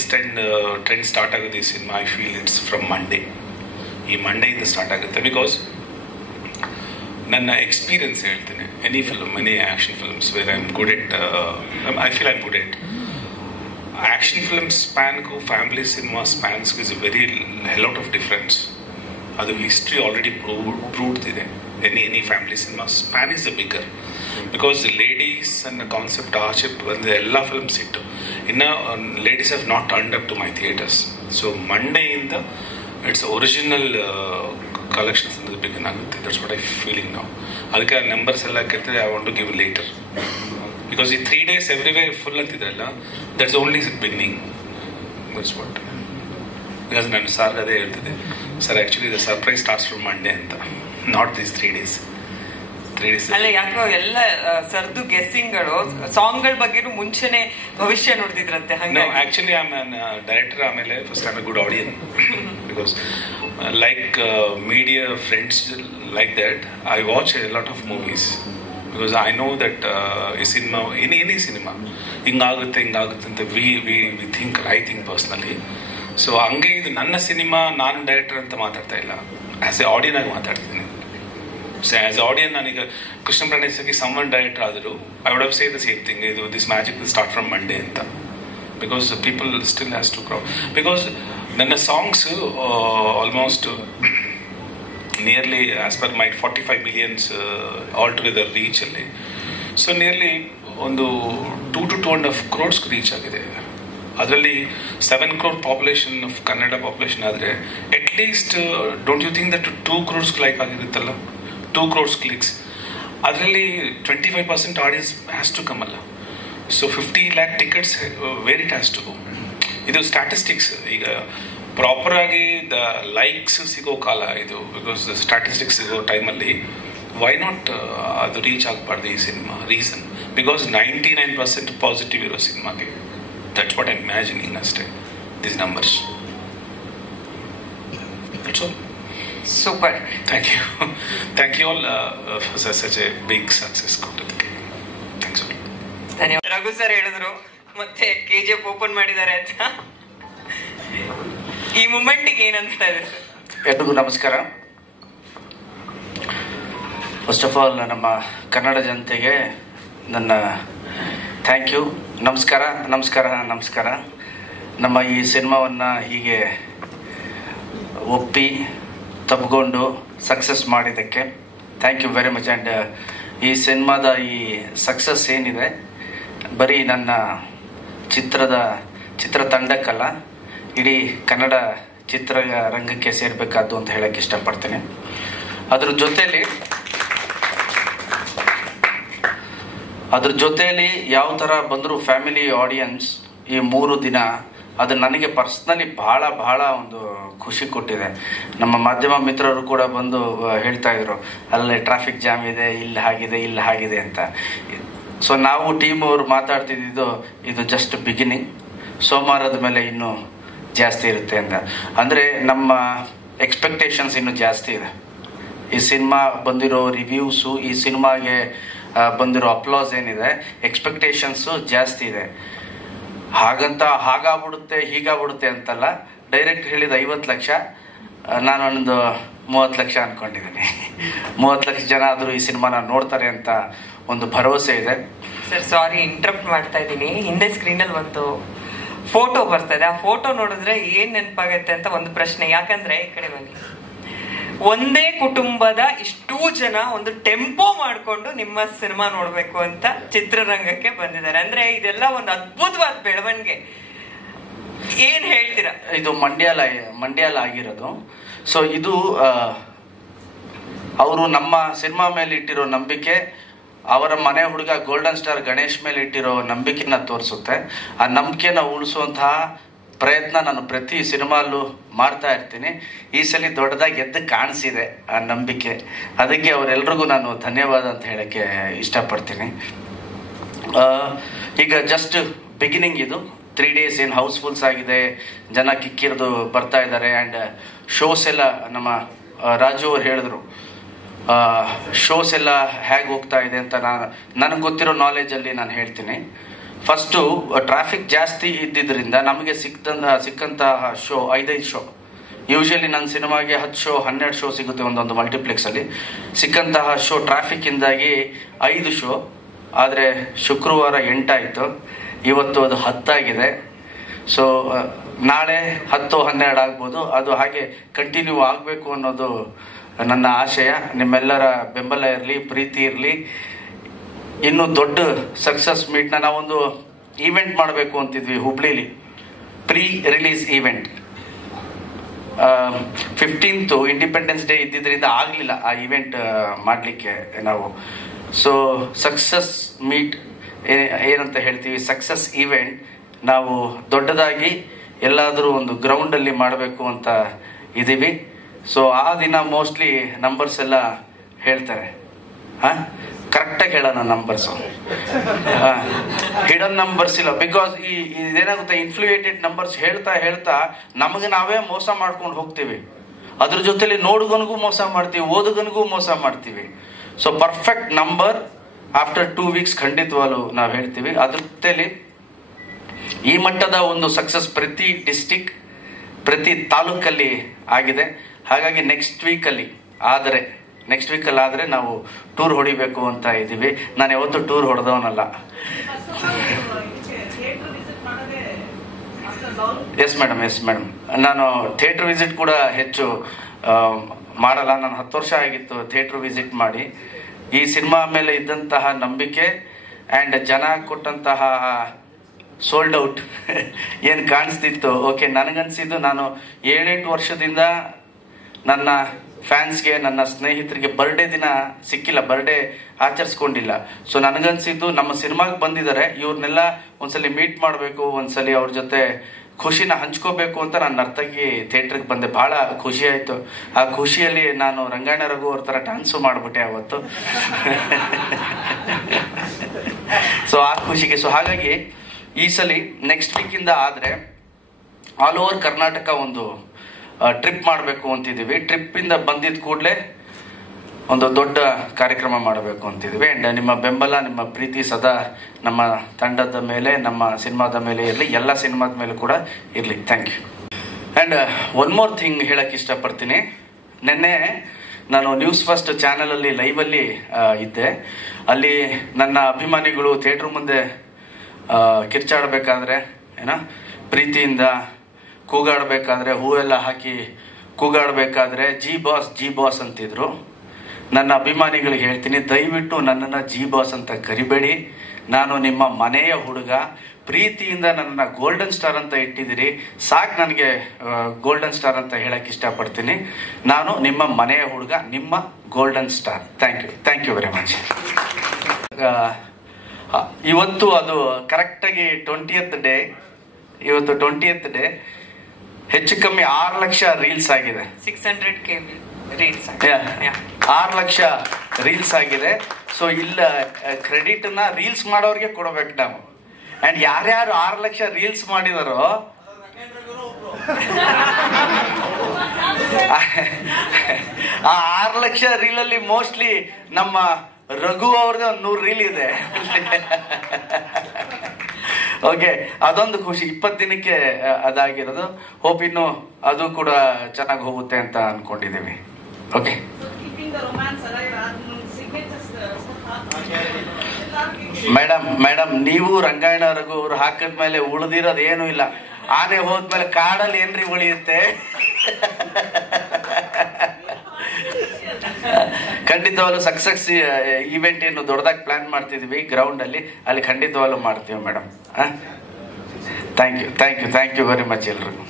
trend start ಆಗೋದು ಈ cinema, I feel it's from Monday. ಈ ಮಂಡೆಯಿಂದ ಸ್ಟಾರ್ಟ್ ಆಗುತ್ತೆ. ಬಿಕಾಸ್ ನನ್ನ ಎಕ್ಸ್ಪೀರಿಯನ್ಸ್ ಹೇಳ್ತೇನೆ, any film, any action films where I am good at, I feel I am good at. Action film ಸ್ಪ್ಯಾನ್ಗೂ ಫ್ಯಾಮಿಲಿ ಸಿನಿಮಾ ಸ್ಪ್ಯಾನ್ಸ್ಗೂ is a very lot of difference. ಅದು ಹಿಸ್ಟ್ರಿ ಆಲ್ರೆಡಿ ಪ್ರೂವ್ಡ್ ಇದೆ. Any family cinema span is the bigger. Because ladies ಅನ್ನೋ ಕಾನ್ಸೆಪ್ಟ್ ಆಚೆ ಬಂದ ಎಲ್ಲ ಫಿಲ್ಮ್ಸ್ ಇಟ್ಟು ಇನ್ನು ladies have not turned up to my theatres. So ಮಂಡೆಯಿಂದ ಇಟ್ಸ್ ಒರಿಜಿನಲ್ ಕಲೆಕ್ಷನ್ಸ್ ಅನ್ನೋದು ಬಿಗಿನ್ ಆಗುತ್ತೆ. ದಟ್ಸ್ ವಾಟ್ ಐ ಫೀಲಿಂಗ್ ನಾವು. ಅದಕ್ಕೆ ಆ ನಂಬರ್ಸ್ ಎಲ್ಲ ಕೇಳ್ತಾರೆ, I want to give later. Because ಈ 3 days ಎವ್ರಿವೇರ್ ಫುಲ್ ಅಂತಿದ್ರಲ್ಲ, that's only beginning. That's what. Because ನಾನು ಸಾರ್ ಅದೇ ಹೇಳ್ತಿದ್ದೆ, sir actually the surprise starts from Monday ಅಂತ, ನಾಟ್ ದೀಸ್ 3 days. ಅಲ್ಲ, ಯಾಕೋ ಎಲ್ಲ ಸರ್ದು ಗೆಸ್ಸಿಂಗ್ಗಳು ಸಾಂಗ್ಗಳ ಬಗ್ಗೆನೂ ಮುಂಚೆನೆ ಭವಿಷ್ಯ ನೋಡ್ತಿದ್ರಂತೆ. ಹಂಗೆ ಆಕ್ಚುಲಿ ಐ ಆಮ್ ಡೈರೆಕ್ಟರ್, ಆಮೇಲೆ first I am A good ಆಡಿಯನ್. Because like media friends like that I watch A lot of movies. Because I know that ಈ ಸಿನಿಮಾ, ಎನಿ ಸಿನಿಮಾ ಹಿಂಗಾಗುತ್ತೆ ಅಂತ we think, I think personally. So ಹಂಗೆ ಇದು ನನ್ನ ಸಿನಿಮಾ, ನಾನು ಡೈರೆಕ್ಟರ್ ಅಂತ ಮಾತಾಡ್ತಾ ಇಲ್ಲ, ಆಸ್ ಎ ಆಡಿಯನ್ ಆಗಿ ಮಾತಾಡ್ತಿದ್ದೀನಿ. ಸೊ ಆಸ್ ಆಡಿಯನ್ ನಾನೀಗ ಕೃಷ್ಣ ಪ್ರಣೇಶಕ್ಕೆ ಸಮ್ಮನ್ ಡೈರೆಕ್ಟರ್ ಆದರೂ I would have say the same thing, ಇದು this magic will start from Monday ಅಂತ. Because people still has to crowd. Because ನನ್ನ songs almost nearly as per my 45 million all together ರೀಚಲ್ಲಿ. ಸೊ ನಿಯರ್ಲಿ ಒಂದು 2 to 2.5 crores ರೀಚ್ ಆಗಿದೆ. ಅದರಲ್ಲಿ 7 crore population of Kannada population ಆದರೆ at least don't you think that 2 crores like ಆಗಿರುತ್ತಲ್ಲ, 2 crores ಕ್ಲಿಕ್ಸ್. ಅದರಲ್ಲಿ 25% ಆಡಿಯನ್ಸ್ ಹ್ಯಾಸ್ ಟು ಕಮ್ ಅಲ್ಲ. So 50 lakh tickets where it has to go. ಇದು ಸ್ಟ್ಯಾಟಿಸ್ಟಿಕ್ಸ್. ಈಗ ಪ್ರಾಪರ್ ಆಗಿ ದ ಲೈಕ್ಸ್ ಸಿಗೋ ಕಾಲ ಇದು. ಬಿಕಾಸ್ ಸ್ಟ್ಯಾಟಿಸ್ಟಿಕ್ಸ್ ಸಿಗೋ ಟೈಮಲ್ಲಿ ವೈ ನಾಟ್ ಅದು ರೀಚ್ ಆಗಬಾರ್ದು ಈ ಸಿನಿಮಾ? ರೀಸನ್ ಬಿಕಾಸ್ 99% ಪಾಸಿಟಿವ್ ಇರೋ ಸಿನಿಮಾಗೆ ದಟ್ಸ್ ವಾಟ್ ಐ ಇಮ್ಯಾಜಿನಿಂಗ್ ಅಷ್ಟೇ, these numbers. That's all. Super. Thank you all for such a big success ಕೊಟ್ಟದಕ್ಕೆ. Thanks all. ಧನ್ಯವಾದ. ರಘು ಸರ್ ಹೇಳಿದ್ರು ಮತ್ತೆ KGF ಓಪನ್ ಮಾಡಿದ್ದಾರೆ ಅಂತ. ಈ ಮೂಮೆಂಟಿಗೆ ಏನ್ ಅನ್ಸ್ತಾ ಇದೆ ಸರ್? ಎಲ್ರಿಗೂ ನಮಸ್ಕಾರ. ಫಸ್ಟ್ ಆಫ್ ಆಲ್ ನಮ್ಮ ಕನ್ನಡ ಜನತೆಗೆ ನನ್ನ ಥ್ಯಾಂಕ್ ಯು. ನಮಸ್ಕಾರ ನಮಸ್ಕಾರ ನಮಸ್ಕಾರ. ನಮ್ಮ ಈ ಸಿನಿಮಾವನ್ನು ಹೀಗೆ ಒಪ್ಪಿ ತಬ್ಕೊಂಡು ಸಕ್ಸಸ್ ಮಾಡಿದ್ದಕ್ಕೆ thank you very much. And ಈ ಸಿನಿಮಾದ ಈ ಸಕ್ಸಸ್ ಏನಿದೆ ಬರೀ ನನ್ನ ಚಿತ್ರತಂಡಕ್ಕಲ್ಲ, ಇಡೀ ಕನ್ನಡ ಚಿತ್ರರಂಗಕ್ಕೆ ಸೇರಬೇಕಾದ್ದು ಅಂತ ಹೇಳಕ್ಕೆ ಇಷ್ಟಪಡ್ತೀನಿ. ಅದ್ರ ಜೊತೆಯಲ್ಲಿ ಯಾವ ಥರ ಬಂದರೂ ಫ್ಯಾಮಿಲಿ ಆಡಿಯನ್ಸ್ ಈ 3 ದಿನ ಅದು ನನಗೆ ಪರ್ಸ್ನಲಿ ಬಹಳ ಒಂದು ಖುಷಿ ಕೊಟ್ಟಿದೆ. ನಮ್ಮ ಮಾಧ್ಯಮ ಮಿತ್ರರು ಕೂಡ ಬಂದು ಹೇಳ್ತಾ ಇದ್ರು, ಅಲ್ಲೇ ಟ್ರಾಫಿಕ್ ಜಾಮ್ ಇದೆ, ಇಲ್ಲಿ ಹಾಗಿದೆ ಅಂತ. ಸೊ ನಾವು ಟೀಮ್ ಅವರು ಮಾತಾಡ್ತಿದ್ದು ಇದು ಜಸ್ಟ್ ಬಿಗಿನಿಂಗ್, ಸೋಮವಾರದ ಮೇಲೆ ಇನ್ನೂ ಜಾಸ್ತಿ ಇರುತ್ತೆ ಅಂತ. ಅಂದರೆ ನಮ್ಮ ಎಕ್ಸ್ಪೆಕ್ಟೇಷನ್ಸ್ ಇನ್ನೂ ಜಾಸ್ತಿ ಇದೆ. ಈ ಸಿನಿಮಾ ಬಂದಿರೋ ರಿವ್ಯೂಸು, ಈ ಸಿನಿಮಾಗೆ ಬಂದಿರೋ ಅಪ್ಲಾಸ್ ಏನಿದೆ, ಎಕ್ಸ್ಪೆಕ್ಟೇಷನ್ಸು ಜಾಸ್ತಿ ಇದೆ. ಹಾಗಾಗ್ಬಿಡುತ್ತೆ ಹೀಗಾಗ್ಬಿಡುತ್ತೆ ಅಂತಲ್ಲ. ಡೈರೆಕ್ಟ್ ಹೇಳಿದ 50 ಲಕ್ಷ, ನಾನೊಂದು 30 ಲಕ್ಷ ಅನ್ಕೊಂಡಿದ್ದೀನಿ. 30 ಲಕ್ಷ ಜನ ಆದರೂ ಈ ಸಿನಿಮಾನ ನೋಡ್ತಾರೆ ಅಂತ ಒಂದು ಭರವಸೆ ಇದೆ. ಸರ್ ಸಾರಿ ಇಂಟರಪ್ಟ್ ಮಾಡ್ತಾ ಇದ್ದೀನಿ. ಹಿಂದೆ ಸ್ಕ್ರೀನಲ್ಲಿ ಒಂದು ಫೋಟೋ ಬರ್ತಾ ಇದೆ. ಆ ಫೋಟೋ ನೋಡಿದ್ರೆ ಏನ್ ನೆನಪಾಗತ್ತೆ ಅಂತ ಒಂದು ಪ್ರಶ್ನೆ. ಯಾಕಂದ್ರೆ ಈ ಕಡೆ ಬನ್ನಿ, ಒಂದೇ ಕುಟುಂಬದ ಇಷ್ಟೂ ಜನ ಒಂದು ಟೆಂಪೋ ಮಾಡ್ಕೊಂಡು ನಿಮ್ಮ ಸಿನಿಮಾ ನೋಡ್ಬೇಕು ಅಂತ ಚಿತ್ರರಂಗಕ್ಕೆ ಬಂದಿದ್ದಾರೆ. ಅಂದ್ರೆ ಇದೆಲ್ಲ ಒಂದು ಅದ್ಭುತವಾದ ಬೆಳವಣಿಗೆ. ಏನ್ ಹೇಳ್ತೀರಾ? ಇದು ಮಂಡ್ಯಾಲ ಆಗಿರೋದು. ಸೊ ಇದು ಅವರು ನಮ್ಮ ಸಿನಿಮಾ ಮೇಲೆ ಇಟ್ಟಿರೋ ನಂಬಿಕೆ, ಅವರ ಮನೆ ಹುಡುಗ ಗೋಲ್ಡನ್ ಸ್ಟಾರ್ ಗಣೇಶ್ ಮೇಲೆ ಇಟ್ಟಿರೋ ನಂಬಿಕೆನ ತೋರಿಸುತ್ತೆ. ಆ ನಂಬಿಕೆನ ಉಳಿಸುವಂತಹ ಪ್ರಯತ್ನ ನಾನು ಪ್ರತಿ ಸಿನಿಮಾಲ್ಲೂ ಮಾಡ್ತಾ ಇರ್ತೀನಿ. ಈ ಸಲ ದೊಡ್ಡದಾಗಿ ಎದ್ದು ಕಾಣಿಸಿದೆ ಆ ನಂಬಿಕೆ. ಅದಕ್ಕೆ ಅವರೆಲ್ರಿಗೂ ನಾನು ಧನ್ಯವಾದ ಅಂತ ಹೇಳಕ್ಕೆ ಇಷ್ಟಪಡ್ತೀನಿ. ಈಗ ಜಸ್ಟ್ ಬಿಗಿನಿಂಗ್ ಇದು. 3 days ಏನು ಹೌಸ್ಫುಲ್ಸ್ ಆಗಿದೆ, ಜನ ಕಿಕ್ಕಿರಿದು ಬರ್ತಾ ಇದ್ದಾರೆ. ಆ್ಯಂಡ್ ಶೋಸ್ ಎಲ್ಲ ನಮ್ಮ ರಾಜು ಅವ್ರು ಹೇಳಿದ್ರು, ಶೋಸ್ ಎಲ್ಲ ಹೇಗೆ ಹೋಗ್ತಾ ಇದೆ ಅಂತ. ನನಗೆ ಗೊತ್ತಿರೋ ನಾಲೆಜಲ್ಲಿ ನಾನು ಹೇಳ್ತೀನಿ. ಫಸ್ಟು ಟ್ರಾಫಿಕ್ ಜಾಸ್ತಿ ಇದ್ದಿದ್ದರಿಂದ ನಮಗೆ ಸಿಕ್ಕಂತಹ ಶೋ 5 ಶೋ. ಯೂಶಲಿ ನನ್ನ ಸಿನಿಮಾಗೆ 10 ಶೋ 12 ಶೋ ಸಿಗುತ್ತೆ ಒಂದೊಂದು ಮಲ್ಟಿಪ್ಲೆಕ್ಸಲ್ಲಿ. ಸಿಕ್ಕಂತಹ ಶೋ ಟ್ರಾಫಿಕ್ಕಿಂದಾಗಿ 5 ಶೋ. ಆದರೆ ಶುಕ್ರವಾರ 8 ಆಯಿತು, ಇವತ್ತು ಅದು 10 ಆಗಿದೆ. ಸೊ ನಾಳೆ 10-12 ಆಗ್ಬೋದು. ಅದು ಹಾಗೆ ಕಂಟಿನ್ಯೂ ಆಗಬೇಕು ಅನ್ನೋದು ನನ್ನ ಆಶಯ. ನಿಮ್ಮೆಲ್ಲರ ಬೆಂಬಲ ಇರಲಿ, ಪ್ರೀತಿ ಇರಲಿ. ಇನ್ನು ದೊಡ್ಡ ಸಕ್ಸಸ್ ಮೀಟ್ನ ನಾವೊಂದು ಈವೆಂಟ್ ಮಾಡಬೇಕು ಅಂತಿದ್ವಿ ಹುಬ್ಳಿಲಿ, pre release event. 15th independence day ಇದ್ದಿದ್ದರಿಂದ ಆಗಲಿಲ್ಲ ಆ ಈವೆಂಟ್ ಮಾಡಲಿಕ್ಕೆ ನಾವು. ಸೊ ಸಕ್ಸಸ್ ಮೀಟ್ ಏನಂತ ಹೇಳ್ತೀವಿ, ಸಕ್ಸಸ್ ಈವೆಂಟ್ ನಾವು ದೊಡ್ಡದಾಗಿ ಎಲ್ಲಾದರೂ ಒಂದು ಗ್ರೌಂಡಲ್ಲಿ ಮಾಡಬೇಕು ಅಂತ ಇದ್ದೀವಿ. ಸೊ ಆ ದಿನ ಮೋಸ್ಟ್ಲಿ ನಂಬರ್ಸ್ ಎಲ್ಲ ಹೇಳ್ತಾರೆ. ಕರೆಕ್ಟಾಗಿ ಹೇಳೋಣ ನಂಬರ್ಸು, ಹಿಡನ್ ನಂಬರ್ಸ್ ಇಲ್ಲ. ಬಿಕಾಸ್ ಇದೇನಾಗುತ್ತೆ, ಇನ್ಫ್ಲೂಯೇಟೆಡ್ ನಂಬರ್ಸ್ ಹೇಳ್ತಾ ನಮಗೆ ನಾವೇ ಮೋಸ ಮಾಡ್ಕೊಂಡು ಹೋಗ್ತೀವಿ. ಅದ್ರ ಜೊತೆಲಿ ನೋಡುಗನಿಗೂ ಮೋಸ ಮಾಡ್ತೀವಿ, ಓದುಗನಿಗೂ ಮೋಸ ಮಾಡ್ತೀವಿ. So perfect number after 2 weeks ಖಂಡಿತವಾಗ್ಲೂ ನಾವು ಹೇಳ್ತೀವಿ. ಅದ್ರ ಜೊತೆಲಿ ಈ ಮಟ್ಟದ ಒಂದು ಸಕ್ಸಸ್ ಪ್ರತಿ ಡಿಸ್ಟಿಕ್, ಪ್ರತಿ ತಾಲೂಕಲ್ಲಿ ಆಗಿದೆ. ಹಾಗಾಗಿ ನೆಕ್ಸ್ಟ್ ವೀಕಲ್ಲಿ ಆದರೆ ನಾವು ಟೂರ್ ಹೊಡಿಬೇಕು ಅಂತ ಇದ್ದೀವಿ. ನಾನು ಯಾವತ್ತೂ ಟೂರ್ ಹೊಡೆದವನಲ್ಲ. Yes madam. ನಾನು ಥಿಯೇಟರ್ ವಿಸಿಟ್ ಕೂಡ ಹೆಚ್ಚು ಮಾಡಲ್ಲ. ನಾನು 10 ವರ್ಷ ಆಗಿತ್ತು ಥಿಯೇಟರ್ ವಿಸಿಟ್ ಮಾಡಿ. ಈ ಸಿನಿಮಾ ಮೇಲೆ ಇದ್ದಂತಹ ನಂಬಿಕೆ ಆ್ಯಂಡ್ ಜನ ಕೊಟ್ಟಂತಹ ಸೋಲ್ಡ್ ಔಟ್ ಏನು ಕಾಣಿಸ್ತಿತ್ತು. ಓಕೆ, ನನಗನ್ಸಿದ್ದು ನಾನು 7-8 ವರ್ಷದಿಂದ ನನ್ನ ಫ್ಯಾನ್ಸ್ಗೆ, ನನ್ನ ಸ್ನೇಹಿತರಿಗೆ ಬರ್ಡೇ ದಿನ ಸಿಕ್ಕಿಲ್ಲ, ಬರ್ಡೇ ಆಚರಿಸ್ಕೊಂಡಿಲ್ಲ. ಸೊ ನನಗನ್ಸಿದ್ದು ನಮ್ಮ ಸಿನಿಮಾಗೆ ಬಂದಿದ್ದಾರೆ, ಇವ್ರನ್ನೆಲ್ಲ ಒಂದ್ಸಲಿ ಮೀಟ್ ಮಾಡಬೇಕು, ಒಂದ್ಸಲಿ ಅವ್ರ ಜೊತೆ ಖುಷಿನ ಹಂಚ್ಕೋಬೇಕು ಅಂತ ನಾನು ನರ್ತಕಿ ಥಿಯೇಟ್ರಿಗೆ ಬಂದೆ. ಬಹಳ ಖುಷಿ ಆಯಿತು. ಆ ಖುಷಿಯಲ್ಲಿ ನಾನು ರಂಗಾಯಣ ರಘು ಅವ್ರ ಥರ ಡ್ಯಾನ್ಸು ಮಾಡಿಬಿಟ್ಟೆ ಅವತ್ತು. ಸೊ ಆ ಖುಷಿಗೆ. ಸೊ ಹಾಗಾಗಿ ಈ ಸಲ ನೆಕ್ಸ್ಟ್ ವೀಕಿಂದ ಆದರೆ ಆಲ್ ಓವರ್ ಕರ್ನಾಟಕ ಒಂದು ಟ್ರಿಪ್ ಮಾಡಬೇಕು ಅಂತಿದ್ದೀವಿ. ಟ್ರಿಪ್ಪಿಂದ ಬಂದಿದ್ದ ಕೂಡಲೇ ಒಂದು ದೊಡ್ಡ ಕಾರ್ಯಕ್ರಮ ಮಾಡಬೇಕು ಅಂತಿದ್ದೀವಿ. ಆ್ಯಂಡ್ ನಿಮ್ಮ ಬೆಂಬಲ, ನಿಮ್ಮ ಪ್ರೀತಿ ಸದಾ ನಮ್ಮ ತಂಡದ ಮೇಲೆ, ನಮ್ಮ ಸಿನಿಮಾದ ಮೇಲೆ ಇರಲಿ, ಎಲ್ಲ ಸಿನಿಮಾದ ಮೇಲೆ ಕೂಡ ಇರಲಿ. Thank you. And one more thing ಹೇಳಕ್ಕೆ ಇಷ್ಟಪಡ್ತೀನಿ. ನಿನ್ನೆ ನಾನು ನ್ಯೂಸ್ ಫಸ್ಟ್ ಚಾನಲಲ್ಲಿ ಲೈವಲ್ಲಿ ಇದ್ದೆ. ಅಲ್ಲಿ ನನ್ನ ಅಭಿಮಾನಿಗಳು ಥಿಯೇಟ್ರ್ ಮುಂದೆ ಕಿರ್ಚಾಡಬೇಕಾದ್ರೆ ಪ್ರೀತಿಯಿಂದ ಕೂಗಾಡಬೇಕಾದ್ರೆ, ಹೂವೆಲ್ಲ ಹಾಕಿ ಕೂಗಾಡಬೇಕಾದ್ರೆ ಜಿ ಬಾಸ್ ಅಂತಿದ್ರು. ನನ್ನ ಅಭಿಮಾನಿಗಳಿಗೆ ಹೇಳ್ತೀನಿ, ದಯವಿಟ್ಟು ನನ್ನನ್ನು ಜಿ ಬಾಸ್ ಅಂತ ಕರಿಬೇಡಿ. ನಾನು ನಿಮ್ಮ ಮನೆಯ ಹುಡುಗ. ಪ್ರೀತಿಯಿಂದ ನನ್ನನ್ನು ಗೋಲ್ಡನ್ ಸ್ಟಾರ್ ಅಂತ ಇಟ್ಟಿದ್ದೀರಿ, ಸಾಕು ನನಗೆ ಗೋಲ್ಡನ್ ಸ್ಟಾರ್ ಅಂತ ಹೇಳಕ್ಕೆ ಇಷ್ಟಪಡ್ತೀನಿ. ನಾನು ನಿಮ್ಮ ಮನೆಯ ಹುಡುಗ, ನಿಮ್ಮ golden star. Thank you very much. ಇವತ್ತು ಅದು ಕರೆಕ್ಟಾಗಿ 20th ಡೇ. ಇವತ್ತು 20th ಡೇ. ಹೆಚ್ಚು ಕಮ್ಮಿ 6 ಲಕ್ಷ ರೀಲ್ಸ್ ಆಗಿದೆ. 600K ರೀಲ್ಸ್ 6 ಲಕ್ಷ ರೀಲ್ಸ್ ಆಗಿದೆ. ಸೊ ಇಲ್ಲ, ಕ್ರೆಡಿಟ್ ನ ರೀಲ್ಸ್ ಮಾಡೋರಿಗೆ ಕೊಡಬೇಕು ನಾವು. ಅಂಡ್ ಯಾರ್ಯಾರು 6 ಲಕ್ಷ ರೀಲ್ಸ್ ಮಾಡಿದಾರೋ ಆ 6 ಲಕ್ಷ ರೀಲಲ್ಲಿ ಮೋಸ್ಟ್ಲಿ ನಮ್ಮ ರಘು ಅವ್ರದ್ದು ಒಂದು 100 ರೀಲ್ ಇದೆ. ಓಕೆ, ಅದೊಂದು ಖುಷಿ. 20 ದಿನಕ್ಕೆ ಅದಾಗಿರೋದು. ಹೋಪ್ ಇನ್ನು ಅದು ಕೂಡ ಚೆನ್ನಾಗಿ ಹೋಗುತ್ತೆ ಅಂತ ಅನ್ಕೊಂಡಿದ್ದೀವಿ. ಓಕೆ, ಮೇಡಮ್ ನೀವು ರಂಗಾಯಣ ರಘು ಅವ್ರು ಹಾಕಿದ್ಮೇಲೆ ಉಳಿದಿರೋದು ಏನೂ ಇಲ್ಲ. ಆನೆ ಹೋದ್ಮೇಲೆ ಕಾಡಲ್ಲಿ ಏನ್ರಿ ಉಳಿಯುತ್ತೆ? ಖಂಡಿತವಾಗ್ಲೂ ಸಕ್ಸಸ್ ಈವೆಂಟ್ ಏನು ದೊಡ್ಡದಾಗಿ ಪ್ಲಾನ್ ಮಾಡ್ತಿದೀವಿ ಗ್ರೌಂಡ್ ಅಲ್ಲಿ ಖಂಡಿತವಾಗ್ಲೂ ಮಾಡ್ತೀವಿ madam. Thank you very much ಎಲ್ರಿಗೂ.